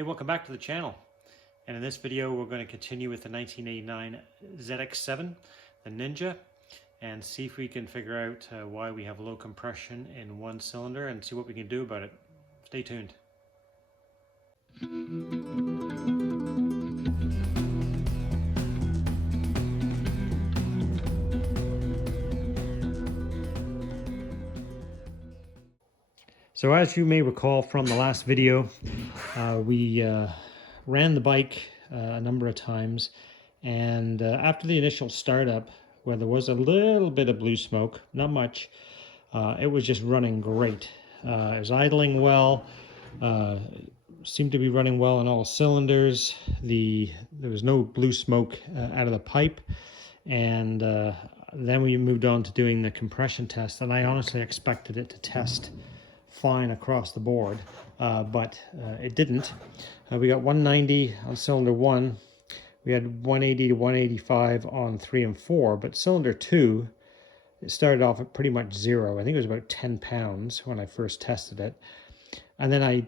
Hey, welcome back to the channel. And in this video, we're going to continue with the 1989 ZX7, the Ninja, and see if we can figure out why we have low compression in one cylinder and see what we can do about it. Stay tuned. So as you may recall from the last video, we ran the bike a number of times, and after the initial startup, where there was a little bit of blue smoke, not much, it was just running great. It was idling well, seemed to be running well on all cylinders. There was no blue smoke out of the pipe, and then we moved on to doing the compression test, and I honestly expected it to test fine across the board, but it didn't. We got 190 on cylinder 1, we had 180 to 185 on 3 and 4, but cylinder 2, it started off at pretty much zero. I think it was about 10 pounds when I first tested it, and then I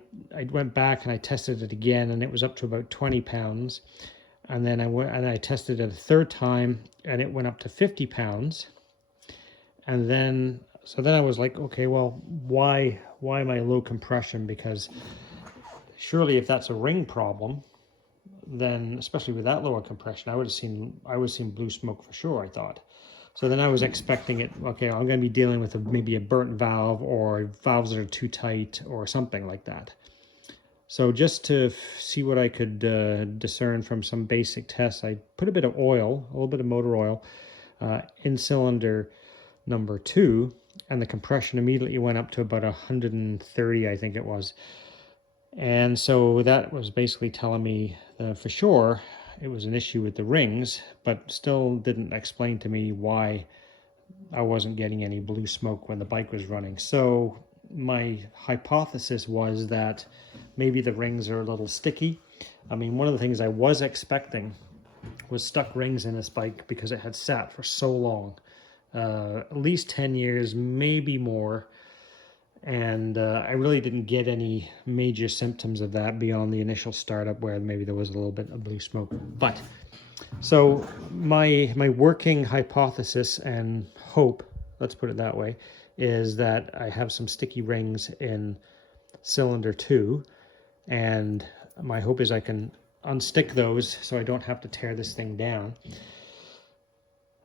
went back and I tested it again, and it was up to about 20 pounds, and then I tested it a third time, and it went up to 50 pounds, and then I was like, okay, well, why am I low compression? Because surely if that's a ring problem, then especially with that lower compression, I would have seen blue smoke for sure, I thought. So then I was expecting it, okay, I'm going to be dealing with maybe a burnt valve or valves that are too tight or something like that. So just to see what I could discern from some basic tests, I put a bit of oil, a little bit of motor oil, in cylinder number 2, and the compression immediately went up to about 130, I think it was. And so that was basically telling me for sure it was an issue with the rings, but still didn't explain to me why I wasn't getting any blue smoke when the bike was running. So my hypothesis was that maybe the rings are a little sticky. I mean, one of the things I was expecting was stuck rings in this bike because it had sat for so long. At least 10 years, maybe more, and I really didn't get any major symptoms of that beyond the initial startup where maybe there was a little bit of blue smoke. But so my working hypothesis and hope, let's put it that way, is that I have some sticky rings in cylinder 2, and my hope is I can unstick those so I don't have to tear this thing down.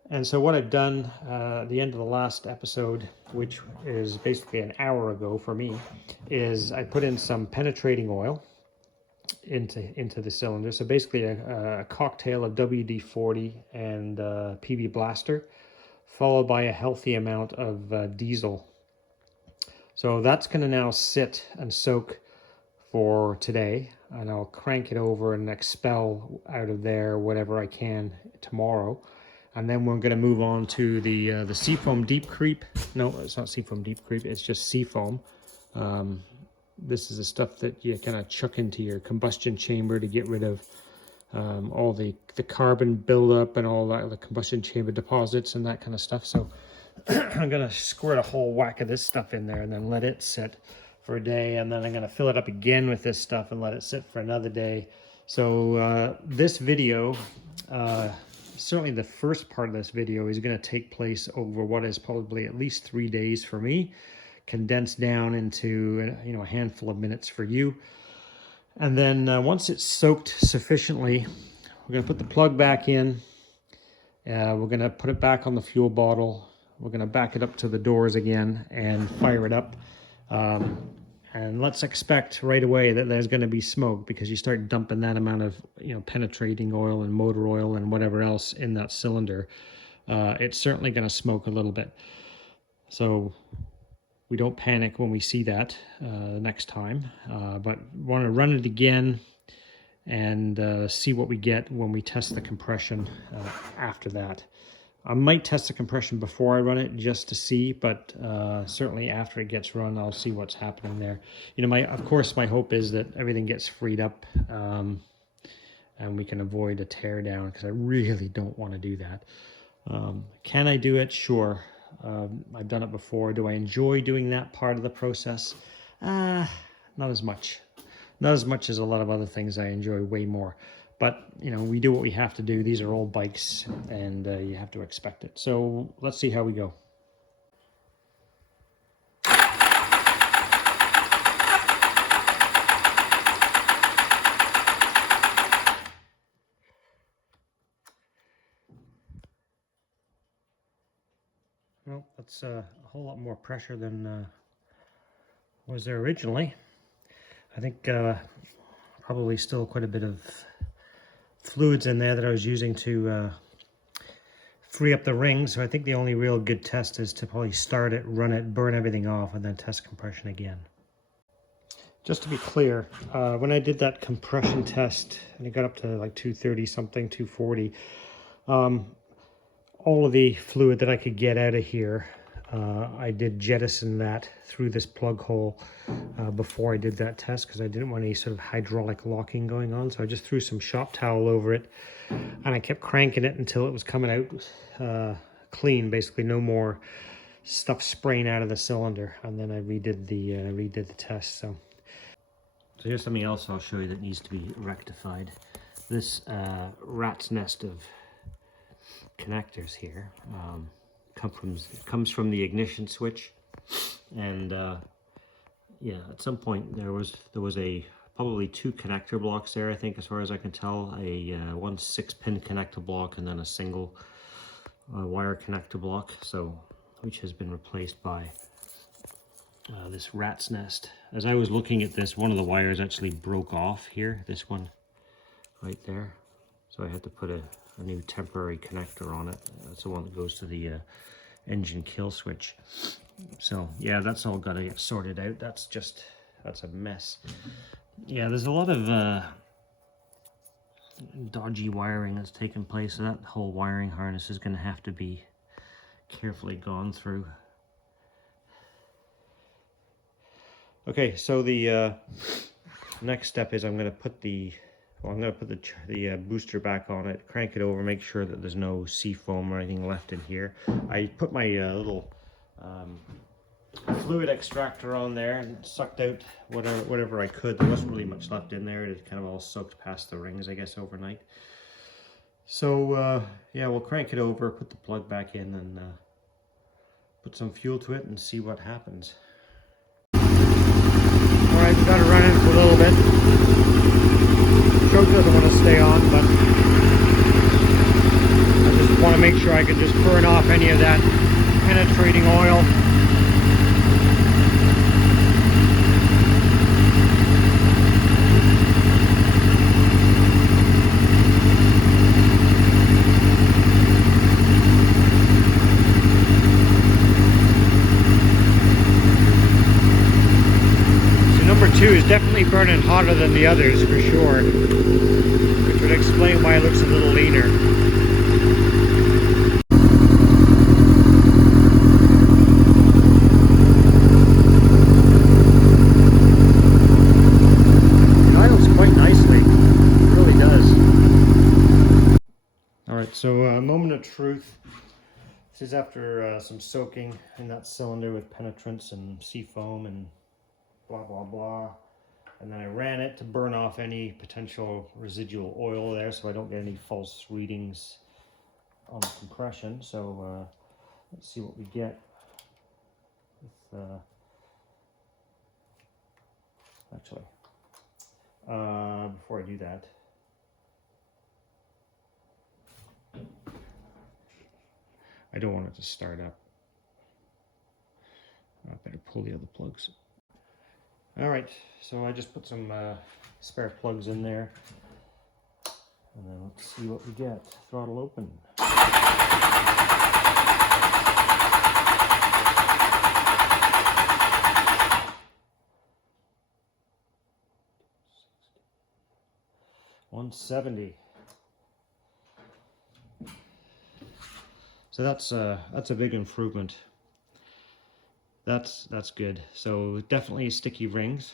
And so what I've done at the end of the last episode, which is basically an hour ago for me, is I put in some penetrating oil into the cylinder. So basically a cocktail of WD-40 and PB Blaster, followed by a healthy amount of diesel. So that's going to now sit and soak for today, and I'll crank it over and expel out of there whatever I can tomorrow. And then we're going to move on to the Seafoam Deep Creep. No, it's not Seafoam Deep Creep, it's just Seafoam. This is the stuff that you kind of chuck into your combustion chamber to get rid of all the carbon buildup and all that, the combustion chamber deposits and that kind of stuff. So I'm going to squirt a whole whack of this stuff in there and then let it sit for a day. And then I'm going to fill it up again with this stuff and let it sit for another day. So this video... certainly the first part of this video is going to take place over what is probably at least 3 days for me, condensed down into a handful of minutes for you. And then once it's soaked sufficiently, we're going to put the plug back in. We're going to put it back on the fuel bottle. We're going to back it up to the doors again and fire it up. And let's expect right away that there's going to be smoke, because you start dumping that amount of penetrating oil and motor oil and whatever else in that cylinder, it's certainly going to smoke a little bit. So we don't panic when we see that next time, but want to run it again and see what we get when we test the compression after that. I might test the compression before I run it just to see, but certainly after it gets run, I'll see what's happening there. Of course, my hope is that everything gets freed up and we can avoid a tear down, because I really don't want to do that. Can I do it? Sure. I've done it before. Do I enjoy doing that part of the process? Not as much. Not as much as a lot of other things I enjoy way more. But, you know, we do what we have to do. These are old bikes, and you have to expect it. So let's see how we go. Well, that's a whole lot more pressure than was there originally. I think probably still quite a bit of fluids in there that I was using to free up the ring. So I think the only real good test is to probably start it, run it, burn everything off, and then test compression again. Just to be clear, when I did that compression test, and it got up to like 230 something, 240, all of the fluid that I could get out of here, I did jettison that through this plug hole before I did that test, because I didn't want any sort of hydraulic locking going on. So I just threw some shop towel over it, and I kept cranking it until it was coming out clean, basically no more stuff spraying out of the cylinder. And then I redid the test. So here's something else I'll show you that needs to be rectified. This rat's nest of connectors here comes from the ignition switch, and yeah, at some point there was probably 2 connector blocks there, I think, as far as I can tell. One 6-pin connector block, and then a single wire connector block, so which has been replaced by this rat's nest. As I was looking at this, one of the wires actually broke off here, this one right there, so I had to put a new temporary connector on it. That's the one that goes to the engine kill switch. So yeah, that's all got to get sorted out. That's a mess. Yeah, there's a lot of dodgy wiring that's taken place, so that whole wiring harness is going to have to be carefully gone through. Okay, so the next step is I'm going to put the booster back on it, crank it over, make sure that there's no sea foam or anything left in here. I put my little fluid extractor on there and sucked out whatever I could. There wasn't really much left in there. It kind of all soaked past the rings, I guess, overnight. So yeah, we'll crank it over, put the plug back in, and put some fuel to it and see what happens. Alright, we've got to run it for a little bit. Choke doesn't want to stay on, but I just want to make sure I can just burn off any of that penetrating oil. So number 2 is definitely burning hotter than the others for sure, which would explain why it looks a little leaner. So a moment of truth. This is after some soaking in that cylinder with penetrants and sea foam and blah blah blah, and then I ran it to burn off any potential residual oil there, so I don't get any false readings on the compression. So let's see what we get with, actually before I do that, I don't want it to start up. I better pull the other plugs. All right, so I just put some spare plugs in there, and then let's see what we get. Throttle open. $170. So that's a big improvement. That's good. So definitely sticky rings.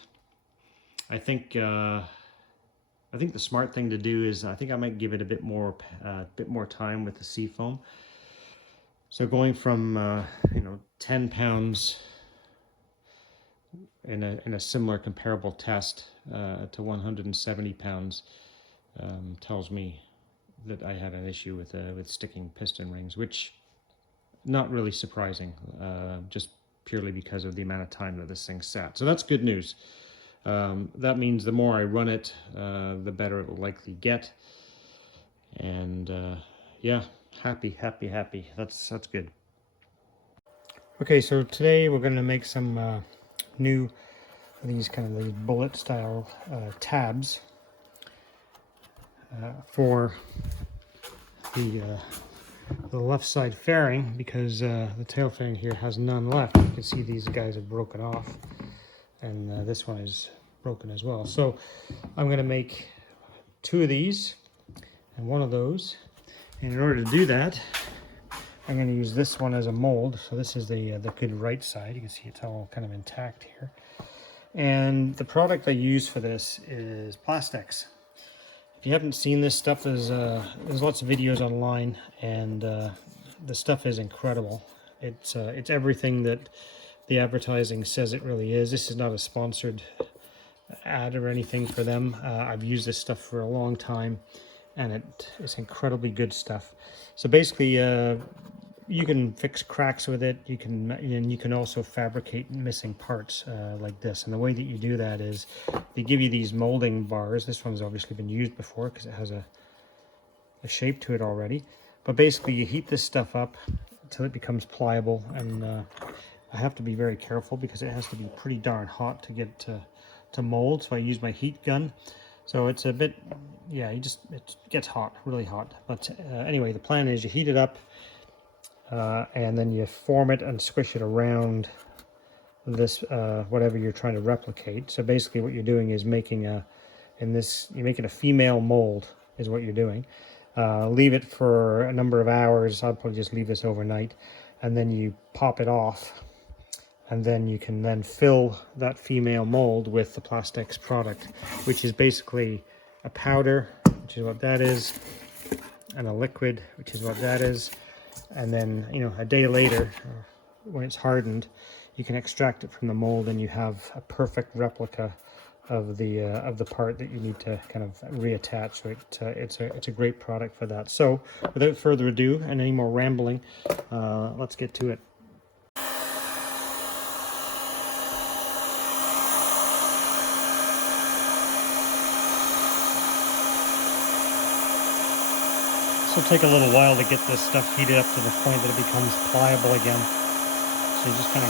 I think the smart thing to do is I think I might give it a bit more time with the sea foam. So going from 10 pounds in a similar comparable test to 170 pounds tells me that I had an issue with sticking piston rings, which not really surprising, just purely because of the amount of time that this thing sat. So that's good news. That means the more I run it, the better it will likely get. And yeah, happy. That's good. Okay, so today we're going to make some new these bullet style tabs for the left side fairing, because the tail fairing here has none left. You can see these guys have broken off, and this one is broken as well. So I'm going to make 2 of these and 1 of those, and in order to do that I'm going to use this one as a mold. So this is the good right side. You can see it's all kind of intact here, and the product I use for this is Plastex. If you haven't seen this stuff, there's lots of videos online, and the stuff is incredible. It's everything that the advertising says it really is. This is not a sponsored ad or anything for them. I've used this stuff for a long time, and it's incredibly good stuff. So basically, you can fix cracks with it. You can also fabricate missing parts like this. And the way that you do that is they give you these molding bars. This one's obviously been used before because it has a shape to it already. But basically, you heat this stuff up until it becomes pliable. And I have to be very careful because it has to be pretty darn hot to get to mold. So I use my heat gun. So it's a bit, yeah, it gets hot, really hot. But anyway, the plan is you heat it up, and then you form it and squish it around this whatever you're trying to replicate. So basically what you're doing is making you're making a female mold is what you're doing. Leave it for a number of hours. I'll probably just leave this overnight, and then you pop it off, and then you can then fill that female mold with the Plastex product, which is basically a powder, which is what that is, and a liquid, which is what that is. And then, a day later, when it's hardened, you can extract it from the mold, and you have a perfect replica of the part that you need to kind of reattach. So it's a great product for that. So without further ado and any more rambling, let's get to it. This will take a little while to get this stuff heated up to the point that it becomes pliable again. So you just kind of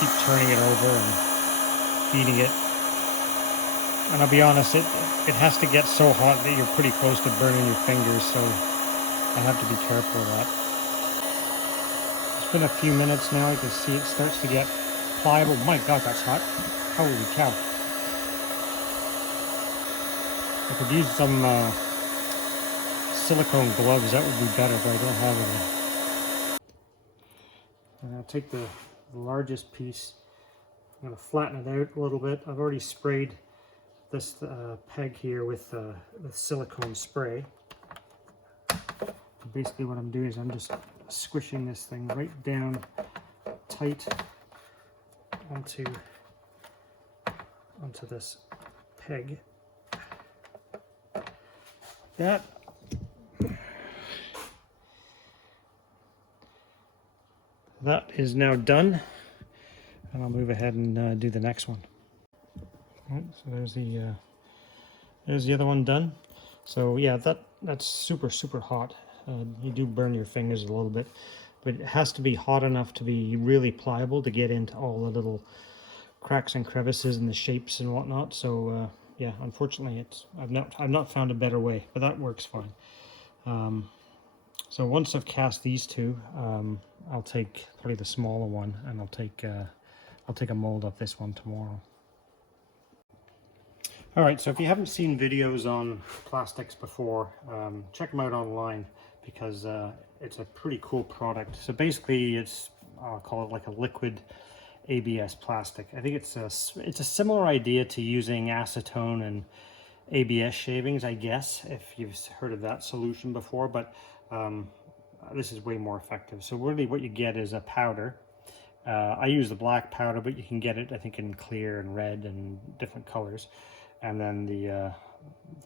keep turning it over and heating it. And I'll be honest, it has to get so hot that you're pretty close to burning your fingers, so I have to be careful of that. It's been a few minutes now. You can see it starts to get pliable. My God, that's hot. Holy cow. I could use some silicone gloves. That would be better, but I don't have any. And I'll take the largest piece. I'm going to flatten it out a little bit. I've already sprayed this peg here with silicone spray. Basically what I'm doing is I'm just squishing this thing right down tight onto this peg. That is now done, and I'll move ahead and do the next one. Right, so there's the other one done. So yeah, that's super hot. You do burn your fingers a little bit, but it has to be hot enough to be really pliable to get into all the little cracks and crevices and the shapes and whatnot. So yeah, unfortunately, I've not found a better way, but that works fine. So once I've cast these two, I'll take probably the smaller one, and I'll take a mold of this one tomorrow. All right, so if you haven't seen videos on Plastex before, check them out online, because it's a pretty cool product. So basically, I'll call it like a liquid ABS plastic. I think it's a similar idea to using acetone and ABS shavings, I guess, if you've heard of that solution before, but this is way more effective. So really what you get is a powder, I use the black powder, but you can get it, I think, in clear and red and different colors. And then the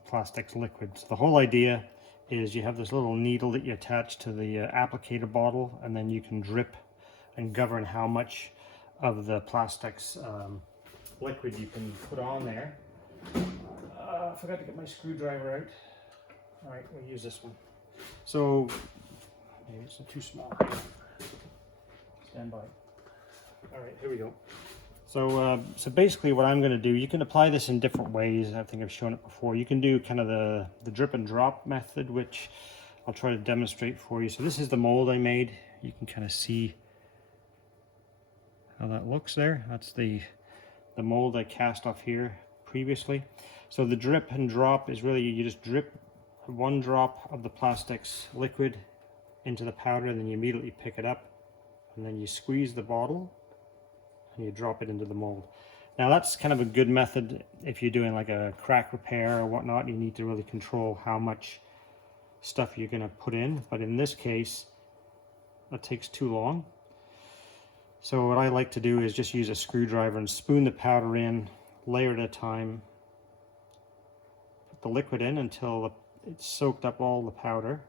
plastics liquid. So the whole idea is you have this little needle that you attach to the applicator bottle, and then you can drip and govern how much of the plastics liquid you can put on there. I forgot to get my screwdriver out. All right, we'll use this one. So maybe it's too small. Stand by. All right, here we go. So, so basically what I'm going to do, you can apply this in different ways. I think I've shown it before. You can do kind of the drip and drop method, which I'll try to demonstrate for you. So this is the mold I made. You can kind of see how that looks there. That's the mold I cast off here previously. So the drip and drop is really, you just drip one drop of the plastics liquid into the powder, and then you immediately pick it up, and then you squeeze the bottle and you drop it into the mold. Now that's kind of a good method if you're doing like a crack repair or whatnot. You need to really control how much stuff you're going to put in, but in this case that takes too long. So what I like to do is just use a screwdriver and spoon the powder in, layer at a time, put the liquid in until it's soaked up all the powder.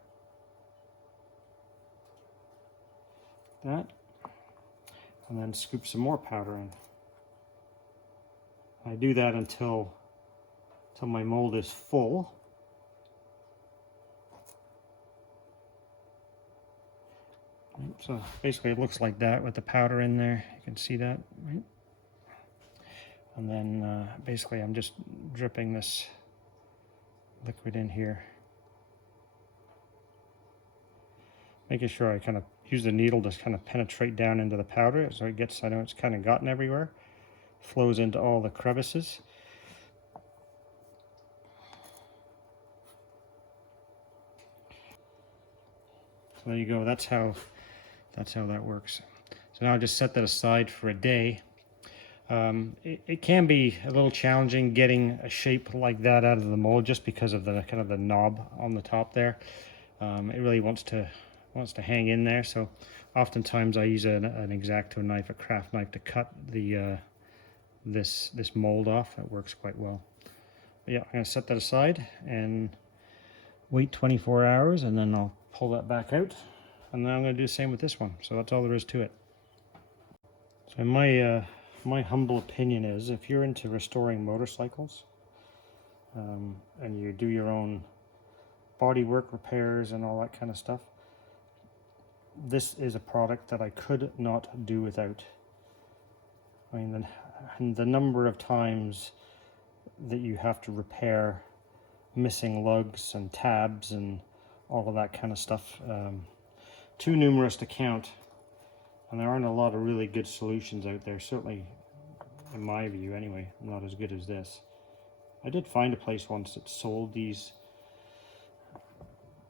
That, and then scoop some more powder in. I do that until my mold is full. So basically it looks like that with the powder in there. You can see that, right? And then basically I'm just dripping this liquid in here, making sure I kind of use the needle to kind of penetrate down into the powder so it gets, I know it's kind of gotten everywhere, flows into all the crevices. So there you go, that's how that works. So now I'll just set that aside for a day. It can be a little challenging getting a shape like that out of the mold just because of the kind of the knob on the top there. It really wants to hang in there, so oftentimes I use an X-Acto knife, a craft knife, to cut the this mold off. It works quite well. But yeah, I'm going to set that aside and wait 24 hours, and then I'll pull that back out, and then I'm going to do the same with this one. So that's all there is to it. So my humble opinion is, if you're into restoring motorcycles and you do your own bodywork repairs and all that kind of stuff, this is a product that I could not do without. I mean, the number of times that you have to repair missing lugs and tabs and all of that kind of stuff, too numerous to count, and there aren't a lot of really good solutions out there, certainly in my view anyway, not as good as this. I did find a place once that sold these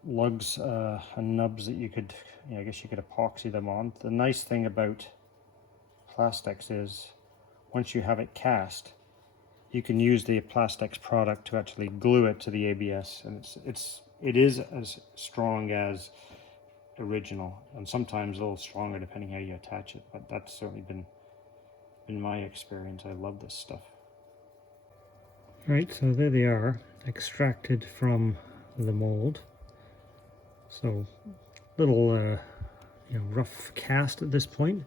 lugs and nubs that you could, I guess you could epoxy them on. The nice thing about plastics is once you have it cast, you can use the plastics product to actually glue it to the ABS, and it is as strong as original, and sometimes a little stronger depending how you attach it, but that's certainly been my experience. I love this stuff. Right, so there they are, extracted from the mold. So little rough cast at this point,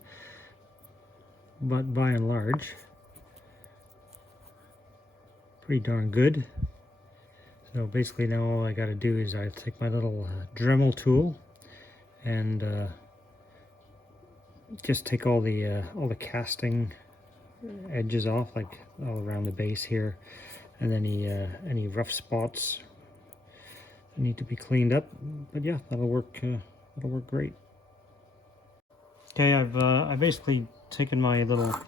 but by and large pretty darn good. So basically now all I got to do is I take my little Dremel tool and just take all the casting edges off, like all around the base here, and any rough spots that need to be cleaned up. But yeah, that'll work great. Okay, I've basically taken my little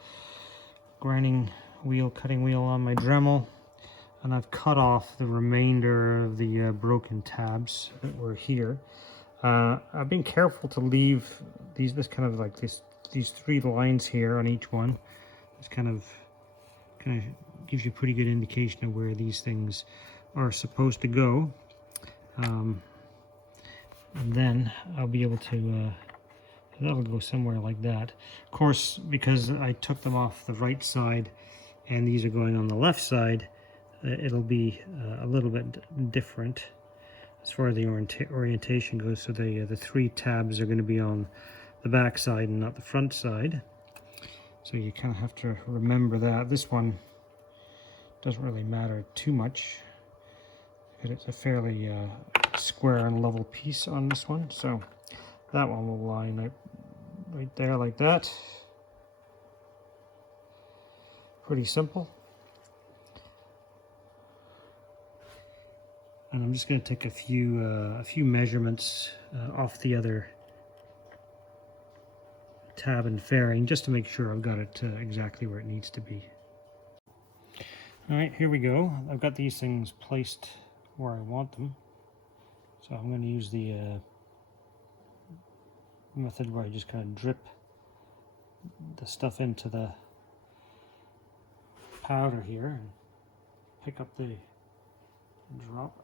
grinding wheel, cutting wheel on my Dremel, and I've cut off the remainder of the broken tabs that were here. I've been careful to leave this kind of like these 3 lines here on each one. It's kind of gives you a pretty good indication of where these things are supposed to go. And then I'll be able to So that'll go somewhere like that. Of course, because I took them off the right side and these are going on the left side, it'll be a little bit different as far as the orientation goes. So the three tabs are going to be on the back side and not the front side. So you kind of have to remember that. This one doesn't really matter too much because it's a fairly square and level piece on this one. So that one will line up right there like that. Pretty simple. And I'm just going to take a few measurements off the other tab and fairing just to make sure I've got it exactly where it needs to be. All right, here we go. I've got these things placed where I want them. So I'm going to use the method where I just kind of drip the stuff into the powder here and pick up the drop.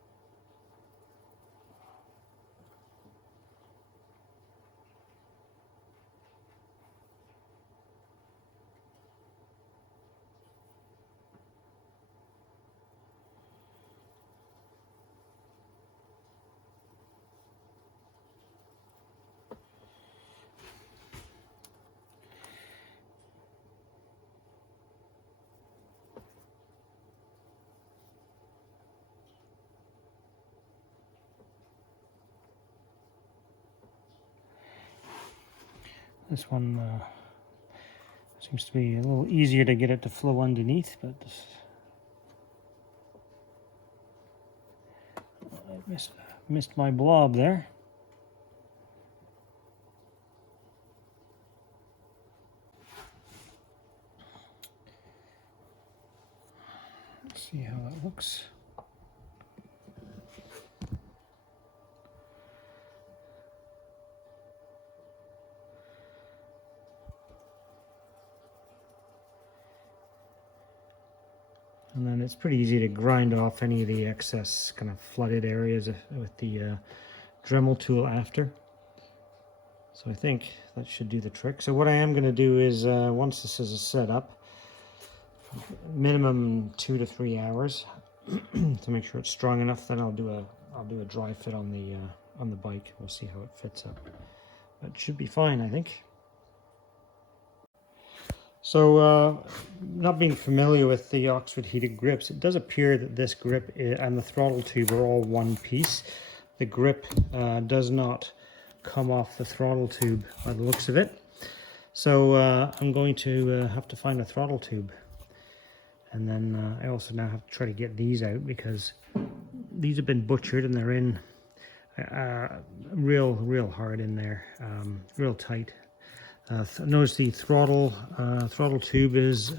This one seems to be a little easier to get it to flow underneath, but I missed my blob there. Let's see how that looks. And then it's pretty easy to grind off any of the excess kind of flooded areas with the Dremel tool after. So I think that should do the trick. So what I am going to do is once this is set up, minimum 2 to 3 hours to make sure it's strong enough. Then I'll do a dry fit on the bike. We'll see how it fits up. But it should be fine, I think. So, not being familiar with the Oxford heated grips, it does appear that this grip and the throttle tube are all one piece. The grip does not come off the throttle tube by the looks of it. So I'm going to have to find a throttle tube. And then I also now have to try to get these out because these have been butchered and they're in real hard in there, real tight. Notice the throttle tube is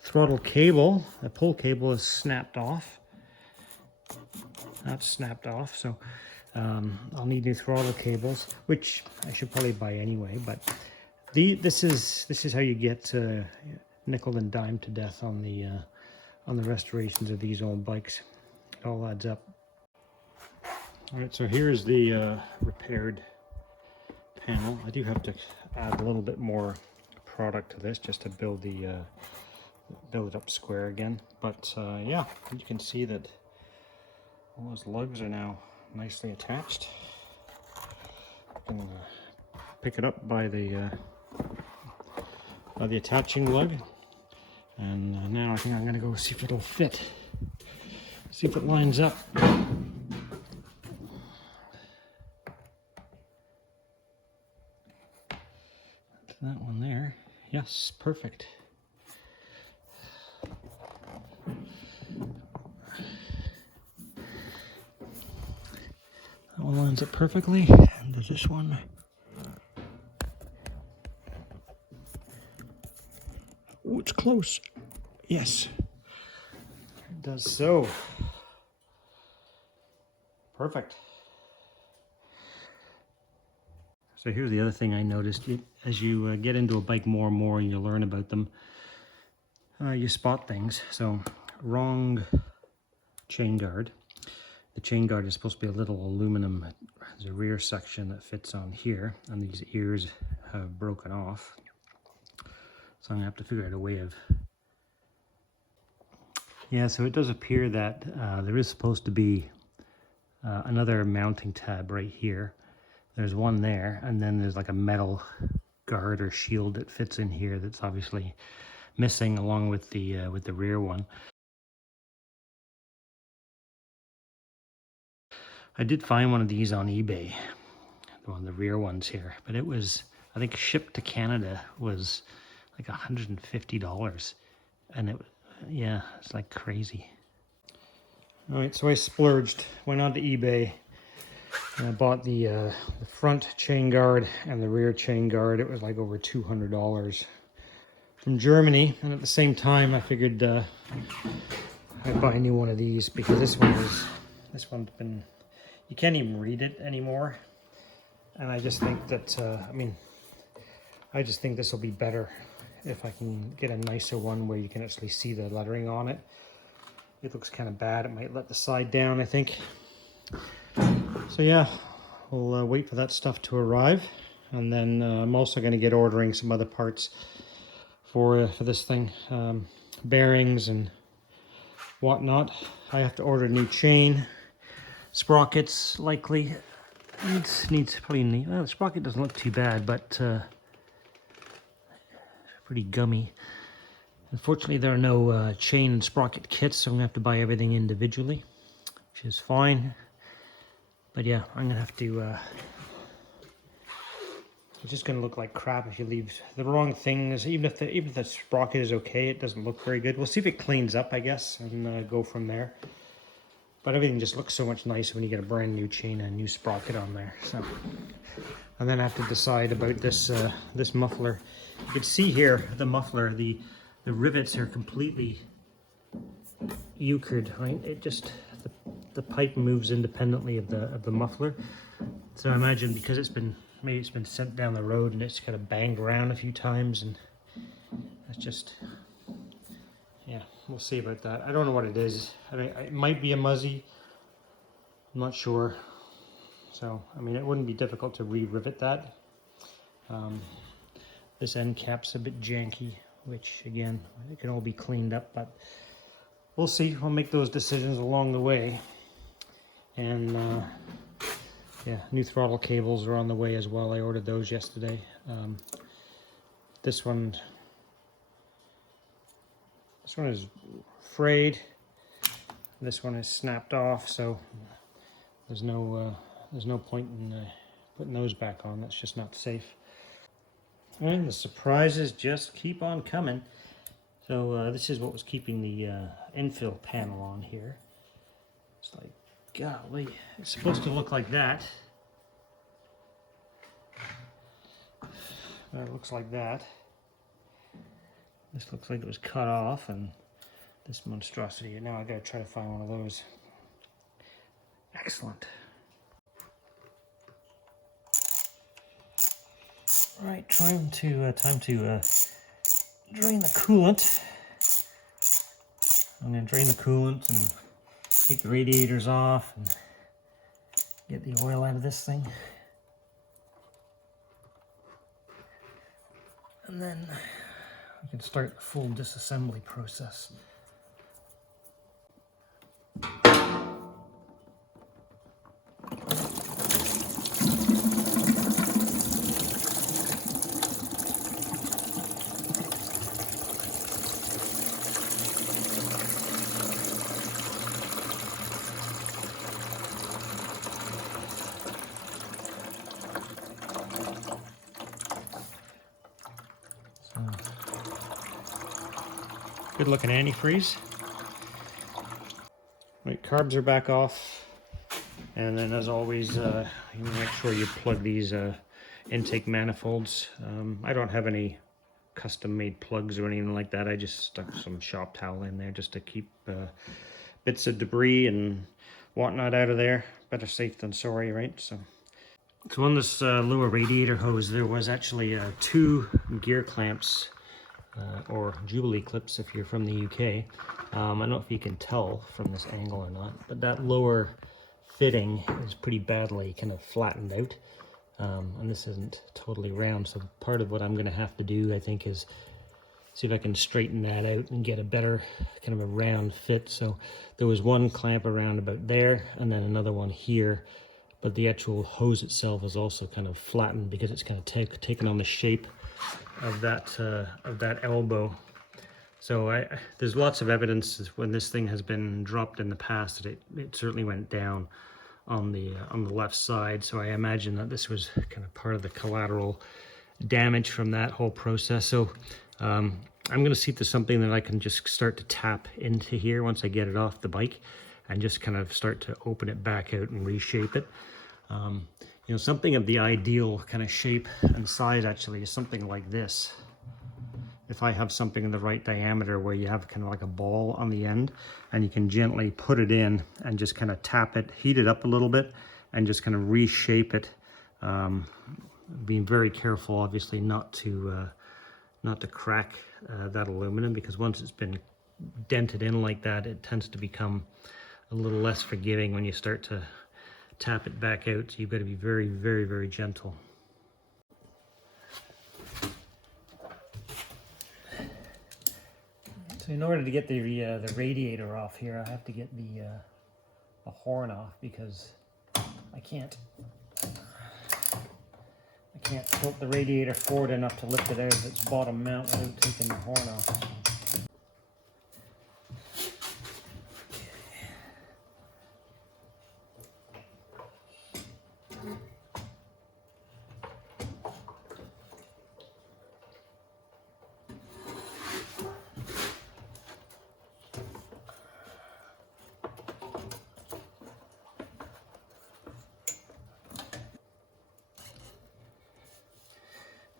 throttle cable. The pull cable is snapped off. That's snapped off. So I'll need new throttle cables, which I should probably buy anyway. But this is how you get nickel and dime to death on the restorations of these old bikes. It all adds up. All right, so here's the repaired panel. I do have to add a little bit more product to this just to build it up square again. But yeah, you can see that all those lugs are now nicely attached. I'm gonna pick it up by the attaching lug, and now I think I'm gonna go see if it'll fit. See if it lines up. That one there. Yes, perfect. That one lines up perfectly. And does this one? Oh, it's close. Yes. It does so. Perfect. So here's the other thing I noticed. As you get into a bike more and more and you learn about them, you spot things. So wrong chain guard. The chain guard is supposed to be a little aluminum there's a rear section that fits on here, and these ears have broken off. So I'm gonna have to figure out a way of... Yeah, so it does appear that there is supposed to be another mounting tab right here. There's one there, and then there's like a metal guard or shield that fits in here that's obviously missing along with the rear one. I did find one of these on eBay, one of the rear ones here, but it was, I think, shipped to Canada was like $150, and it, yeah, it's like crazy. All right, so I splurged, went on to eBay, and I bought the front chain guard and the rear chain guard. It was like over $200 from Germany, and at the same time, I figured I'd buy a new one of these because this one's been, you can't even read it anymore, and I just think that I just think this will be better if I can get a nicer one where you can actually see the lettering on it. It looks kind of bad. It might let the side down, I think. So yeah, we'll wait for that stuff to arrive, and then I'm also going to get ordering some other parts for this thing, bearings and whatnot. I have to order a new chain, sprockets likely. Needs probably neat. Well, the sprocket doesn't look too bad, but pretty gummy. Unfortunately, there are no chain and sprocket kits, so I'm gonna have to buy everything individually, which is fine. But yeah, I'm gonna have to. It's just gonna look like crap if you leave the wrong things. Even if the sprocket is okay, it doesn't look very good. We'll see if it cleans up, I guess, and go from there. But everything just looks so much nicer when you get a brand new chain and a new sprocket on there. So, and then I have to decide about this this muffler. You can see here the muffler, the rivets are completely euchred, right? It just, the pipe moves independently of the muffler. So I imagine because maybe it's been sent down the road and it's kind of banged around a few times, and it's just, yeah, we'll see about that. I don't know what it is. I mean, it might be a muzzy. I'm not sure. So, I mean, it wouldn't be difficult to re-rivet that. This end cap's a bit janky, which again, it can all be cleaned up, but we'll see. We'll make those decisions along the way. And yeah, new throttle cables are on the way as well. I ordered those yesterday. This one is frayed. This one is snapped off, so there's no point in putting those back on. That's just not safe. And the surprises just keep on coming. So this is what was keeping the infill panel on here. It's like, golly, it's supposed to look like that. It looks like that. This looks like it was cut off, and this monstrosity. Now I gotta try to find one of those. Excellent. All right, time to drain the coolant. I'm gonna drain the coolant and take the radiators off and get the oil out of this thing. And then we can start the full disassembly process. Good looking antifreeze. Right, carbs are back off, and then as always, you make sure you plug these intake manifolds. I don't have any custom-made plugs or anything like that. I just stuck some shop towel in there just to keep bits of debris and whatnot out of there. Better safe than sorry, right? So on this lower radiator hose, there was actually 2 gear clamps. Or Jubilee clips if you're from the UK. I don't know if you can tell from this angle or not, but that lower fitting is pretty badly kind of flattened out. And this isn't totally round, so part of what I'm going to have to do, I think, is see if I can straighten that out and get a better kind of a round fit. So there was one clamp around about there and then another one here, but the actual hose itself is also kind of flattened because it's kind of taken on the shape of that elbow. So there's lots of evidence when this thing has been dropped in the past that it certainly went down on the left side. So I imagine that this was kind of part of the collateral damage from that whole process. So I'm going to see if there's something that I can just start to tap into here once I get it off the bike and just kind of start to open it back out and reshape it. You know, something of the ideal kind of shape and size actually is something like this. If I have something in the right diameter where you have kind of like a ball on the end and you can gently put it in and just kind of tap it, heat it up a little bit and just kind of reshape it. Being very careful, obviously, not to crack that aluminum, because once it's been dented in like that, it tends to become a little less forgiving when you start to tap it back out. So you've got to be very, very, very gentle. So in order to get the radiator off here, I have to get the horn off, because I can't tilt the radiator forward enough to lift it out of its bottom mount without taking the horn off.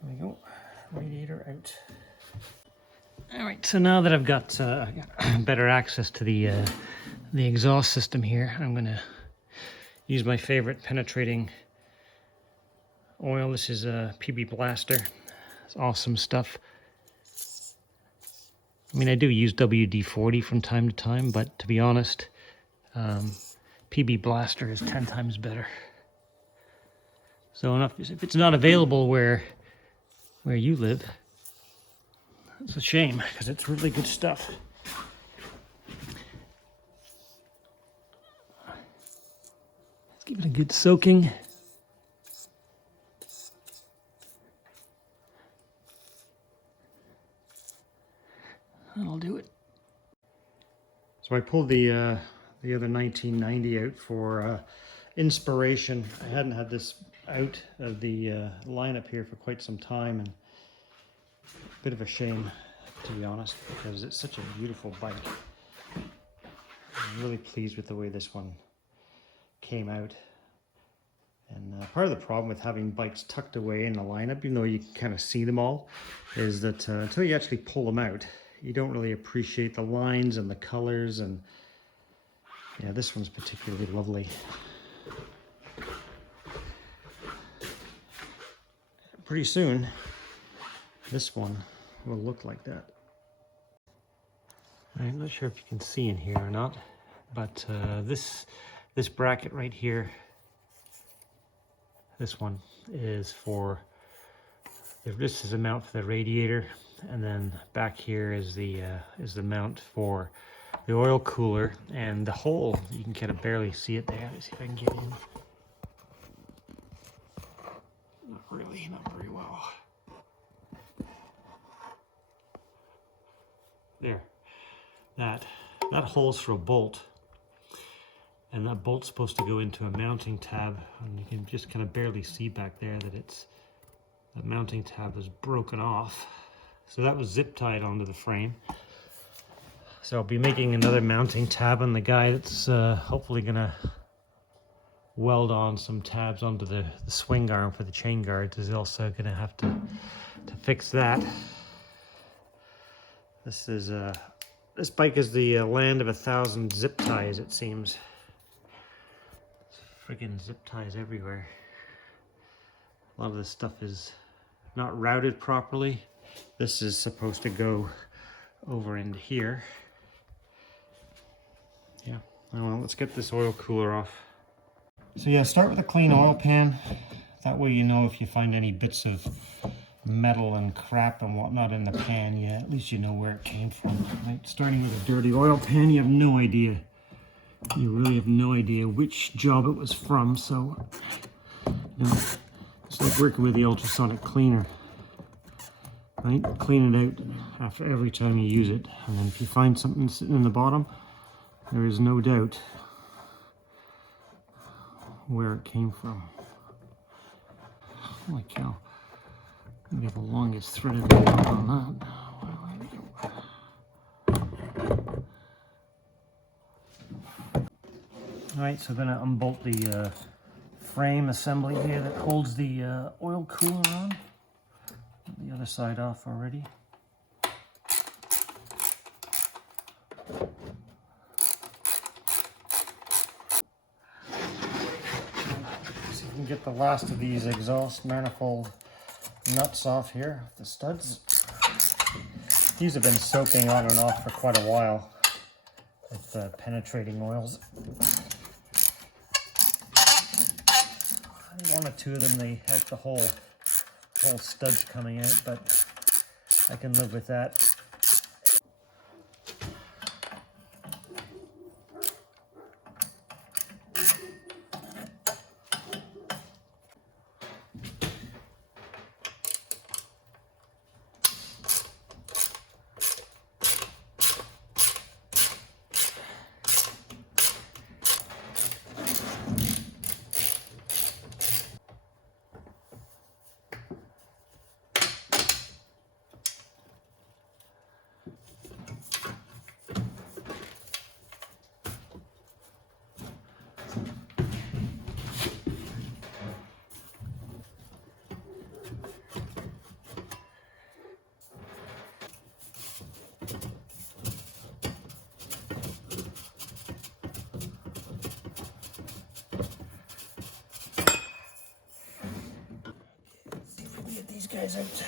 There we go, radiator out. All right, so now that I've got better access to the exhaust system here, I'm gonna use my favorite penetrating oil. This is a PB Blaster. It's awesome stuff. I mean, I do use WD-40 from time to time, but to be honest, PB Blaster is 10 times better. So if it's not available where you live, it's a shame, because it's really good stuff. Let's give it a good soaking. That'll do it. So I pulled the other 1990 out for inspiration. I hadn't had this out of the lineup here for quite some time, and a bit of a shame, to be honest, because it's such a beautiful bike. I'm really pleased with the way this one came out. And part of the problem with having bikes tucked away in the lineup, even though you can kind of see them all, is that until you actually pull them out, you don't really appreciate the lines and the colors. And yeah, this one's particularly lovely. Pretty soon, this one will look like that. I'm not sure if you can see in here or not, but this bracket right here, this one is for, this is a mount for the radiator, and then back here is the mount for the oil cooler, and the hole, you can kind of barely see it there. Let's see if I can get in. Not very well. There. That hole's for a bolt, and that bolt's supposed to go into a mounting tab, and you can just kind of barely see back there that that mounting tab is broken off. So that was zip tied onto the frame. So I'll be making another mounting tab, and the guy that's hopefully gonna weld on some tabs onto the swing arm for the chain guards is also gonna have to fix that. This bike is the land of 1,000 zip ties, it seems. Friggin' zip ties everywhere. A lot of this stuff is not routed properly. This is supposed to go over into here. Yeah, oh well, let's get this oil cooler off. So yeah, start with a clean oil pan. That way you know if you find any bits of metal and crap and whatnot in the pan, yeah, at least you know where it came from. Right? Starting with a dirty oil pan, you have no idea. You really have no idea which job it was from, so you know, it's like working with the ultrasonic cleaner. Right? Clean it out after every time you use it. And then if you find something sitting in the bottom, there is no doubt where it came from. Holy cow. I get the longest thread on that. Alright, so then I unbolt the frame assembly here that holds the oil cooler on. The other side off already. So you can get the last of these exhaust manifold nuts off here, the studs. These have been soaking on and off for quite a while with penetrating oils. One or two of them, they have the whole studs coming out, but I can live with that. Get these guys out.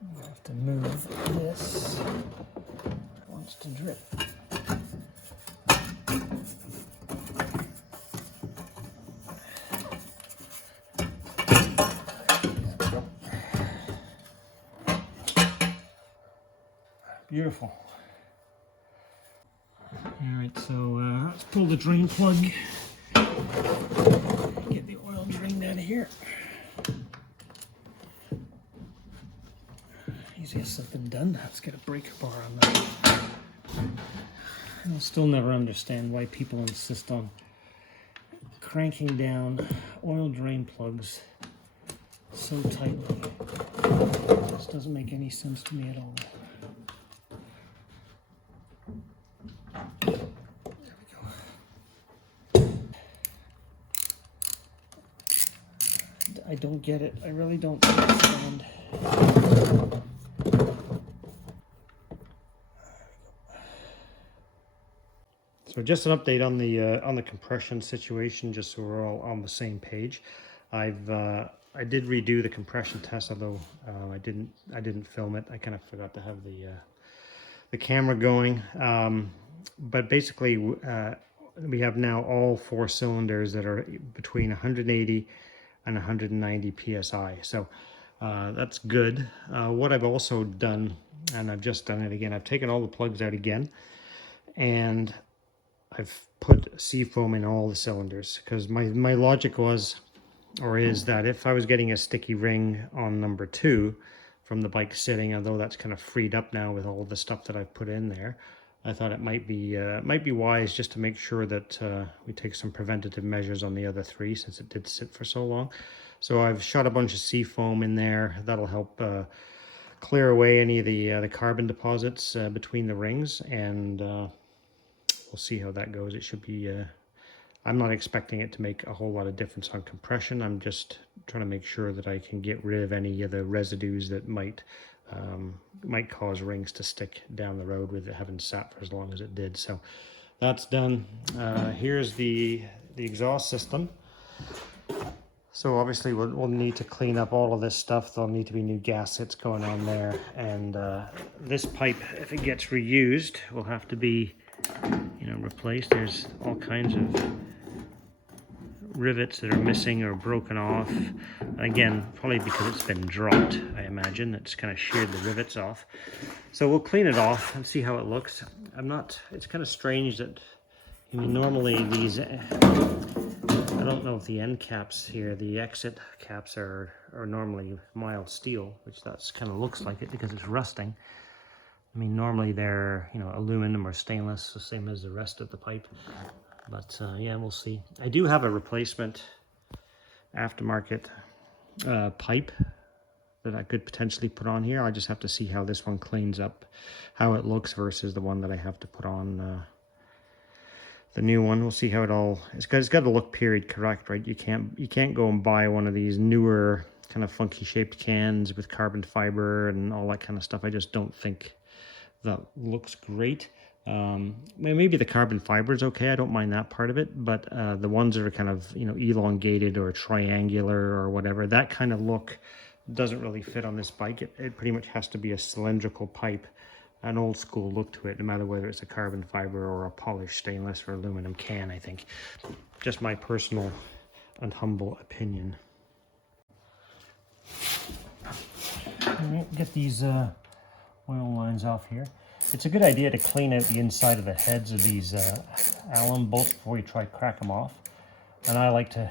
You have to move this. It wants to drip. Beautiful. Alright, so let's pull the drain plug. Get the oil drained out of here. Easiest said than done. Let's get a breaker bar on that. I'll still never understand why people insist on cranking down oil drain plugs so tightly. It just doesn't make any sense to me at all. I don't get it. I really don't understand. So just an update on the compression situation, just so we're all on the same page. I did redo the compression test, although I didn't film it. I kind of forgot to have the camera going. But basically, we have now all 4 cylinders that are between 180 and 190 psi, so that's good. What I've also done, and I've just done it again, I've taken all the plugs out again, and I've put seafoam in all the cylinders, because my logic was, or is, that if I was getting a sticky ring on number 2 from the bike sitting, although that's kind of freed up now with all the stuff that I've put in there, I thought it might be wise just to make sure that we take some preventative measures on the other 3, since it did sit for so long. So I've shot a bunch of seafoam in there. That'll help clear away any of the carbon deposits between the rings, and we'll see how that goes. It should be. I'm not expecting it to make a whole lot of difference on compression. I'm just trying to make sure that I can get rid of any of the residues that might cause rings to stick down the road with it having sat for as long as it did. So that's done. Here's the exhaust system. So obviously we'll need to clean up all of this stuff. There'll need to be new gaskets going on there. And this pipe, if it gets reused, will have to be, replaced. There's all kinds of rivets that are missing or broken off. Again, probably because it's been dropped, I imagine. It's kind of sheared the rivets off. So we'll clean it off and see how it looks. It's kind of strange that, normally these, I don't know if the end caps here, the exit caps are normally mild steel, which that's kind of looks like it because it's rusting. Normally they're, aluminum or stainless, the same as the rest of the pipe. But yeah, we'll see. I do have a replacement aftermarket pipe that I could potentially put on here. I just have to see how this one cleans up, how it looks versus the one that I have to put on the new one. We'll see how it all. It's got to look period correct, right? You can't go and buy one of these newer kind of funky shaped cans with carbon fiber and all that kind of stuff. I just don't think that looks great. Maybe the carbon fiber is okay. I don't mind that part of it, but the ones that are kind of elongated or triangular or whatever, that kind of look doesn't really fit on this bike. It pretty much has to be a cylindrical pipe, an old school look to it, no matter whether it's a carbon fiber or a polished stainless or aluminum can, I think. Just my personal and humble opinion. All right, get these oil lines off here. It's a good idea to clean out the inside of the heads of these alum bolts before you try to crack them off. And I like to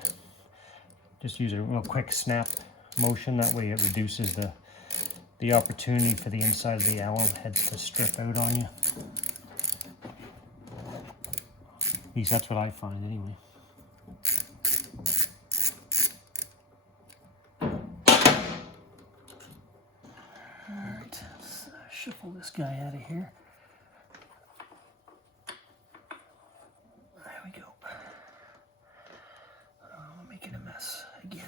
just use a real quick snap motion. That way it reduces the opportunity for the inside of the alum heads to strip out on you. At least that's what I find anyway. Alright, let's shuffle this guy out of here. There we go. I'm making a mess again.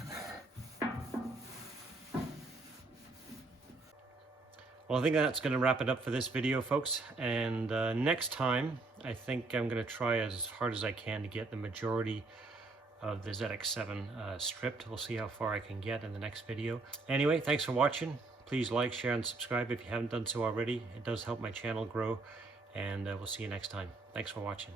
Well, I think that's going to wrap it up for this video, folks. And next time, I think I'm going to try as hard as I can to get the majority of the ZX7 stripped. We'll see how far I can get in the next video. Anyway, thanks for watching. Please like, share, and subscribe if you haven't done so already. It does help my channel grow. And we'll see you next time. Thanks for watching.